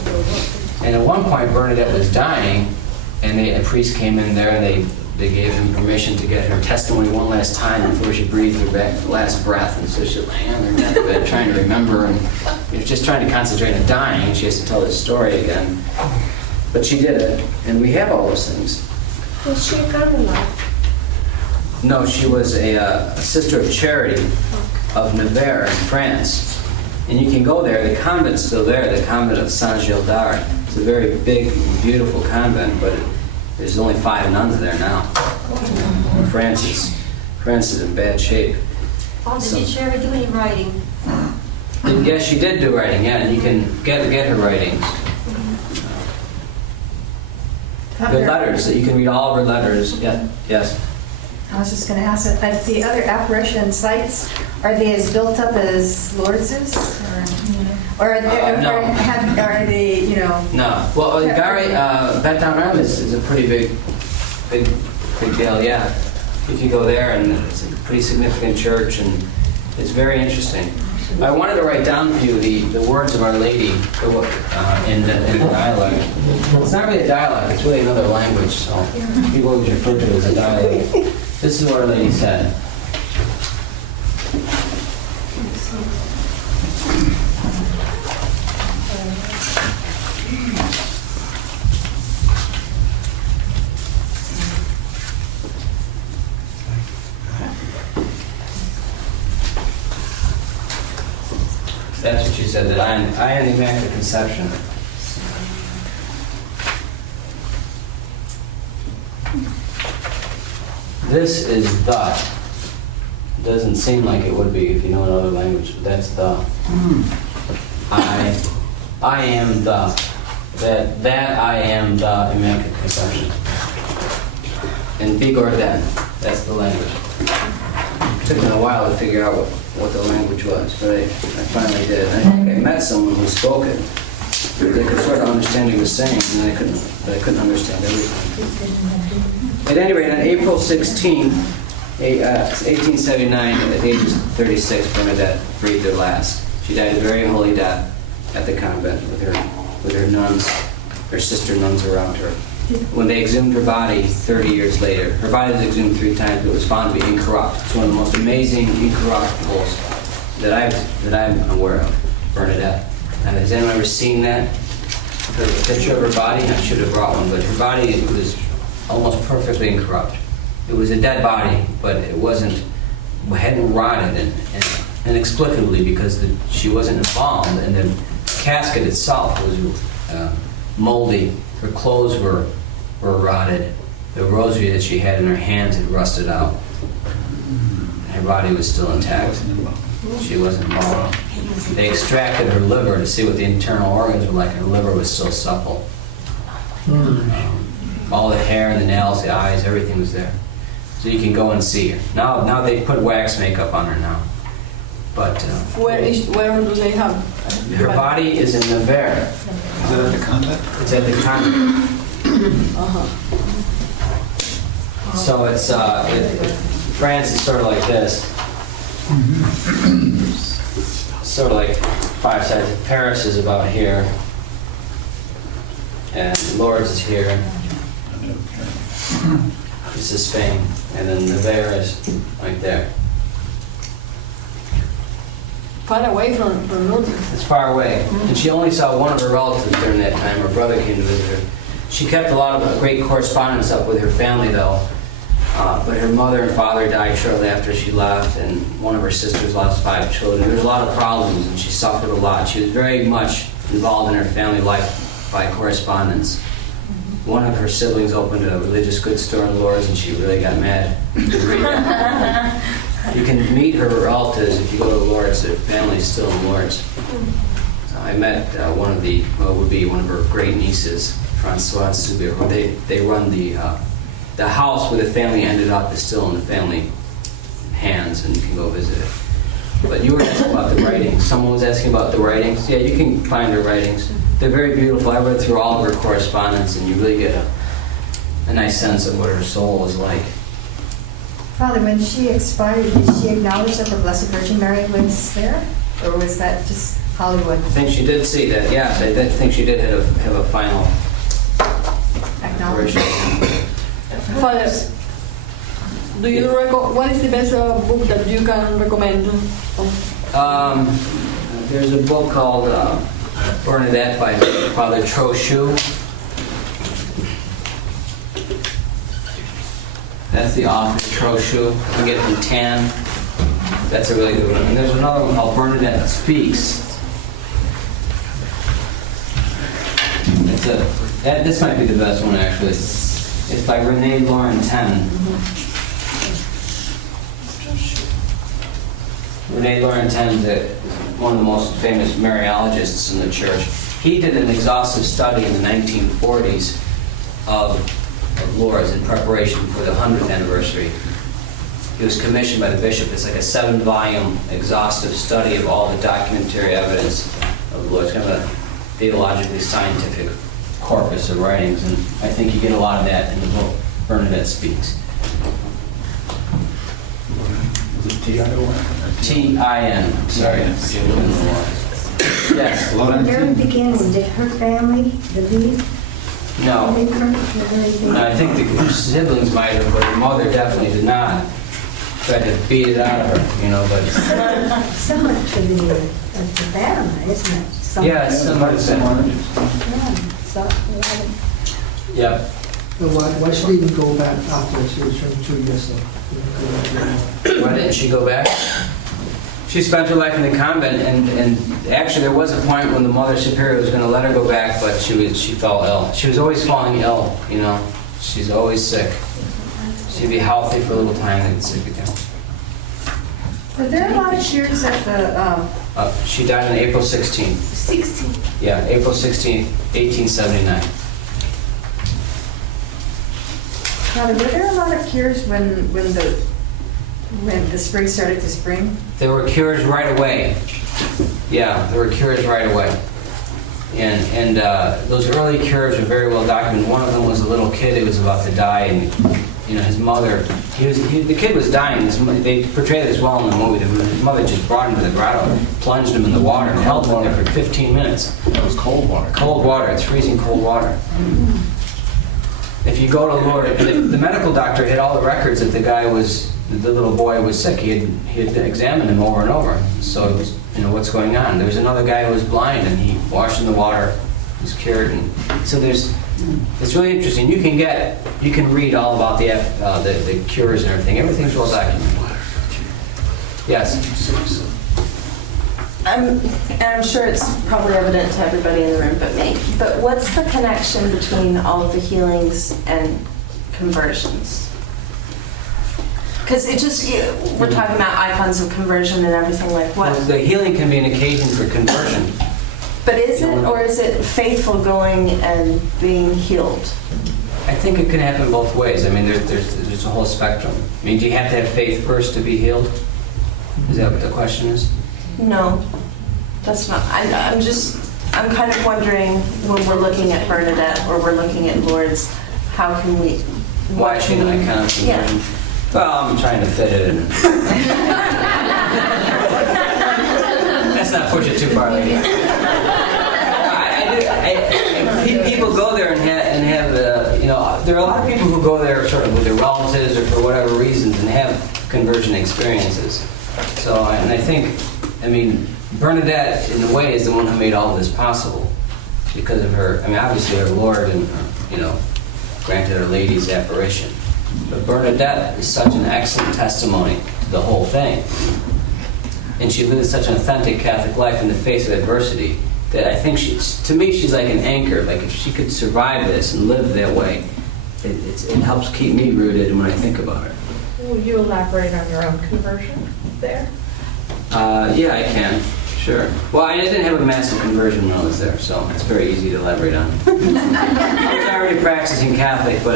And at one point, Bernadette was dying, and a priest came in there, and they gave him permission to get her testimony one last time before she breathed her last breath. And so she was laying on her deathbed trying to remember, and just trying to concentrate on dying, and she has to tell this story again. But she did it, and we have all those things. Was she a Carmelite? No, she was a Sister of Charity of Nevers in France. And you can go there, the convent's still there, the convent of Saint-Gildard. It's a very big, beautiful convent, but there's only 5 nuns there now. France is in bad shape. Did she ever do any writing? Yes, she did do writing, yeah, and you can get her writings. The letters, you can read all of her letters. Yeah, yes. I was just going to ask, if the other apparition sites, are they as built up as Lourdes's? Or are they, you know... No. Well, Gary, Beth-Down-Rome is a pretty big deal, yeah. You can go there, and it's a pretty significant church, and it's very interesting. I wanted to write down for you the words of Our Lady in the dialogue. It's not really a dialogue, it's really another language, so people always refer to it as a dialogue. This is what Our Lady said. That's what she said, that I am the Immaculate Conception. This is the. It doesn't seem like it would be if you know another language, but that's the. I am the. That I am the Immaculate Conception. And big or then, that's the language. It took me a while to figure out what the language was, but I finally did. I think I met someone who spoke it. They could sort of understand what he was saying, and I couldn't understand everything. At any rate, on April 16, 1879, at the age of 36, Bernadette breathed her last. She died a very holy death at the convent with her nuns, her sister nuns around her. When they exhumed her body 30 years later, her body was exhumed 3 times, but it was found to be incorrupt. It's one of the most amazing incorruptibles that I'm aware of, Bernadette. Has anyone ever seen that? A picture of her body? I should have brought one, but her body was almost perfectly incorrupt. it was a dead body, but it hadn't rotted and inexplicably because she wasn't embalmed, and the casket itself was moldy. Her clothes were rotted. The rosary that she had in her hands had rusted out. Her body was still intact. She wasn't embalmed. They extracted her liver to see what the internal organs were like. Her liver was still supple. All the hair and the nails, the eyes, everything was there. So you can go and see her. Now they put wax makeup on her now. But Where do they have? her body is in Nevers. Is it at the convent? It's at the convent. So it's France is sort of like this. Sort of like 5 sides. Paris is about here, and Lourdes is here. This is Spain, and then Nevers is right there. Far away from Lourdes. It's far away. And she only saw one of her relatives during that time. Her brother came to visit her. She kept a lot of great correspondence up with her family, though. But her mother and father died shortly after she left, and one of her sisters lost 5 children. There was a lot of problems, and she suffered a lot. She was very much involved in her family life by correspondence. One of her siblings opened a religious goods store in Lourdes, and she really got mad. You can meet her relatives if you go to Lourdes. Their family's still in Lourdes. I met would be one of her great nieces, Françoise Soubir. They run the house where the family ended up is still in the family hands, and you can go visit it. But you were asking about the writings. Someone was asking about the writings. Yeah, you can find her writings. They're very beautiful. I read through all of her correspondence, and you really get a nice sense of what her soul was like. Father, when she expired, did she acknowledge that the Blessed Virgin Mary was there? Or was that just Hollywood? I think she did see that, yes. I think she did have a final Acknowledgement. version. Father, do you what is the best book that you can recommend? There's a book called Bernadette by Father Trochu. That's the author, Trochu. You can get it from Tan. That's a really good one. And there's another one called Bernadette Speaks. This might be the best one, actually. It's by Renee Lauren Ten. Renee Lauren Ten is one of the most famous Mariologists in the church. He did an exhaustive study in the 1940s of Lourdes in preparation for the 100th anniversary. He was commissioned by the bishop. It's like a 7-volume exhaustive study of all the documentary evidence of Lourdes, kind of a theologically scientific corpus of writings, and I think you get a lot of that in the book Bernadette Speaks. Is it T-I-O-N? T-I-N, sorry. Yes. When Mary begins, did her family believe? No. I think the siblings might have, but her mother definitely did not. Tried to beat it out of her, but... Similar to the family, isn't it? Yeah, it's similar to that. Yeah, so, Yep. Why she didn't go back after she was 22 years old? Why didn't she go back? She spent her life in the convent, and actually there was a point when the Mother Superior was going to let her go back, but she fell ill. She was always falling ill, She's always sick. She'd be healthy for a little time and get sick again. Were there a lot of cheers at the... She died on April 16th. 16. Yeah, April 16th, 1879. Father, were there a lot of cures when the spring started to spring? There were cures right away. Yeah, there were cures right away. And those early cures were very well documented. One of them was a little kid who was about to die, and his mother, the kid was dying. They portrayed it as well in the movie. His mother just brought him to the grotto, plunged him in the water, and held him there for 15 minutes. It was cold water. Cold water. It's freezing cold water. If you go to Lourdes, the medical doctor had all the records that the little boy was sick. He had examined him over and over. So it was, what's going on? There was another guy who was blind, and he washed in the water, was cured. And so there's It's really interesting. You can read all about the cures and everything. Everything's well documented. Yes. I'm sure it's probably evident to everybody in the room but me, but what's the connection between all of the healings and conversions? Because we're talking about icons of conversion and everything like what? Well, the healing can be an occasion for conversion. But is it, or is it faithful going and being healed? I think it can happen both ways. I mean, there's a whole spectrum. I mean, do you have to have faith first to be healed? Is that what the question is? No, that's not. I'm kind of wondering when we're looking at Bernadette or we're looking at Lourdes, how can we? Why is she an icon of conversion? Yeah. Well, I'm trying to fit it in. Let's not push it too far, lady. People go there and have there are a lot of people who go there sort of with their relatives or for whatever reasons and have conversion experiences. So, and I think, Bernadette, in a way, is the one who made all of this possible because of her, obviously her Lord and, granted Our Lady's apparition. But Bernadette is such an excellent testimony to the whole thing. And she lives such an authentic Catholic life in the face of adversity that I think to me, she's like an anchor. Like if she could survive this and live that way, it helps keep me rooted when I think about her. Will you elaborate on your own conversion there? Yeah, I can. Sure. Well, I didn't have a massive conversion when I was there, so it's very easy to elaborate on. I was already practicing Catholic, but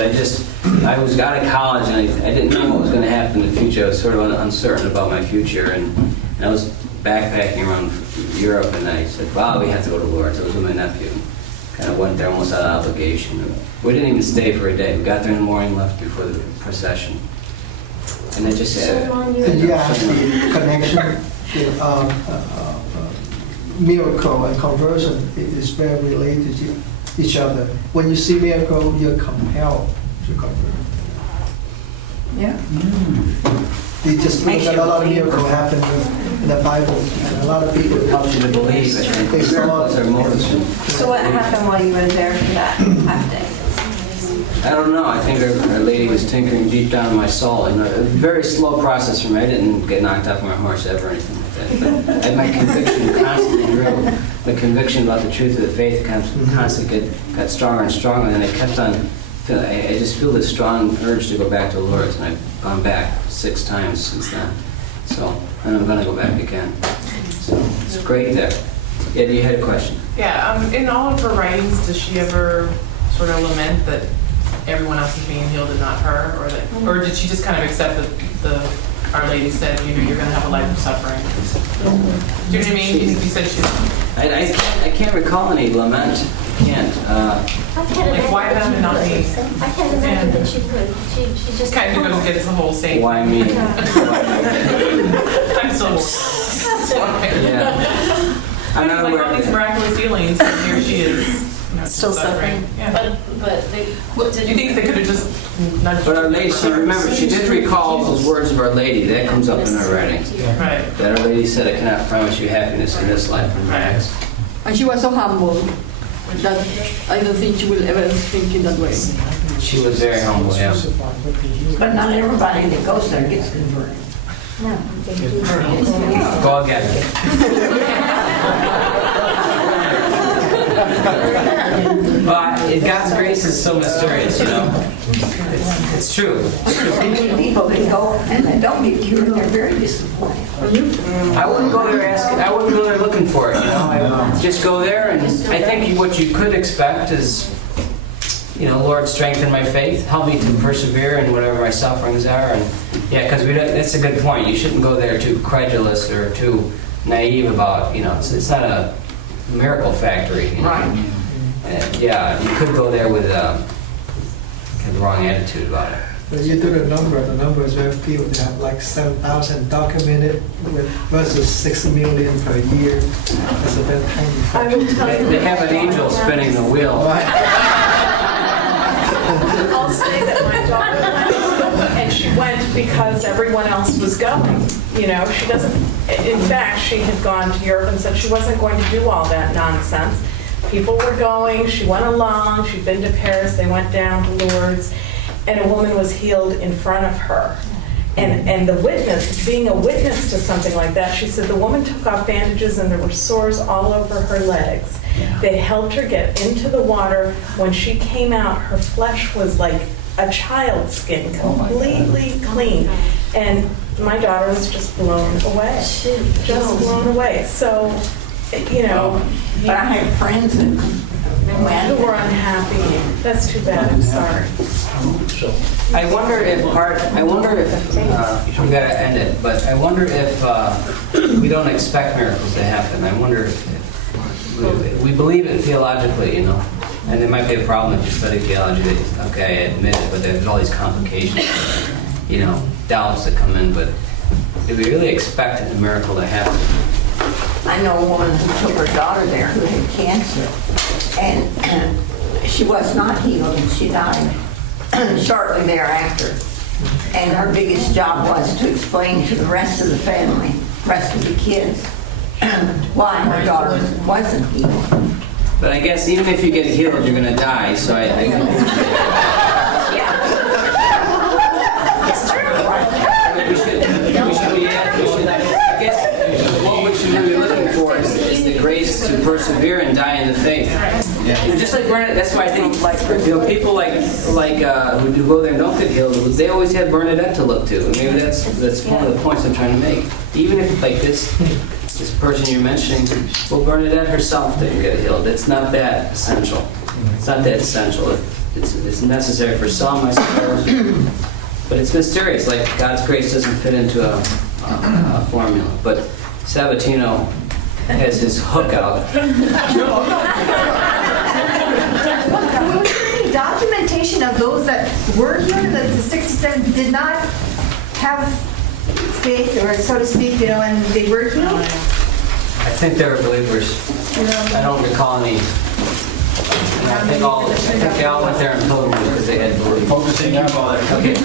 I was out of college and I didn't know what was going to happen in the future. I was sort of uncertain about my future, and I was backpacking around Europe, and I said, wow, we have to go to Lourdes. I was with my nephew. Kind of went there almost out of obligation. We didn't even stay for a day. We got there in the morning, left before the procession. And I just said... And you have the connection with miracle and conversion is very related to each other. When you see miracle, you're compelled to convert. Yeah. They just look at a lot of miracles happen in the Bible, and a lot of people helps you to believe it. They saw it. So what happened while you were there for that half day? I don't know. I think Our Lady was tinkering deep down in my soul. And a very slow process for me. I didn't get knocked off my horse ever or anything like that. But my conviction constantly grew. The conviction about the truth of the faith constantly got stronger and stronger. And I kept on feeling, I just feel this strong urge to go back to Lourdes. And I've gone back 6 times since then. So, and I'm going to go back again. So it's great there. Yeah, you had a question? Yeah, in all of her writings, does she ever sort of lament that everyone else is being healed and not her, or did she just kind of accept that Our Lady said, you're going to have a life of suffering? Do you know what I mean? You said she. I can't recall any lament. I can't. Like why them and not me? I can't imagine that she would. She just kind of goes against the whole saying. Why me? I'm so. Yeah. I'm not like aware all of these that. miraculous healings, and here she is. Still suffering. Yeah. But Do you think they could have just nudged But Our Lady, remember, she did recall those words of Our Lady. That comes up in her writings. Right. That Our Lady said, I cannot promise you happiness in this life and the next. And she was so humble that I don't think she will ever think in that way. She was very humble, yeah. But not everybody that goes there gets converted. No. Go again. God's grace is so mysterious, It's true. People that go and they don't get cured, they're very disappointed. I wouldn't go there I wouldn't go there looking for it, I just go there, and I think what you could expect is, Lord, strengthen my faith, help me to persevere in whatever my sufferings are, and because that's a good point. You shouldn't go there too credulous or too naive about, it's not a miracle factory. Right. You could go there with the wrong attitude about it. When you do the number is very few. They have like 7,000 documented versus 6 million per year. That's a very tiny fraction. They have an angel spinning the wheel. I'll say that my daughter went, and she went because everyone else was going. She doesn't, in fact, she had gone to Europe and said she wasn't going to do all that nonsense. people were going, she went along, she'd been to Paris, they went down to Lourdes, and a woman was healed in front of her. And the witness, being a witness to something like that, she said the woman took off bandages and there were sores all over her legs. They helped her get into the water. When she came out, her flesh was like a child's skin, completely clean. And my daughter was just blown away. Just blown away. So, you know. But I had friends that who were unhappy. That's too bad. I'm sorry. I wonder if we gotta end it, but I wonder if we don't expect miracles to happen. I wonder if we believe it theologically, you know, and there might be a problem if you study theology. Okay, I admit it, but there's all these complications, you know, doubts that come in. But do we really expect a miracle to happen? I know a woman who took her daughter there who had cancer, and she was not healed, and she died shortly thereafter. And her biggest job was to explain to the rest of the family, rest of the kids, why her daughter wasn't healed. But I guess even if you get healed, you're going to die. So I guess what we should be looking for is the grace to persevere and die in the faith. Yeah. Just like Bernadette, that's why I think people like who go there and don't get healed, they always have Bernadette to look to. And maybe that's one of the points I'm trying to make. Even if like this person you're mentioning, well, Bernadette herself didn't get healed. It's not that essential. It's not that essential. It's necessary for some, I suppose. But it's mysterious. Like God's grace doesn't fit into a formula. But Sabatino has his hook out. Was there any documentation of those that were here, that the 67 did not have faith, or so to speak, you know, and they were healed? I think they were believers. I don't recall any. I think they all went there in pilgrimage because they had belief. Focusing on all that. Okay.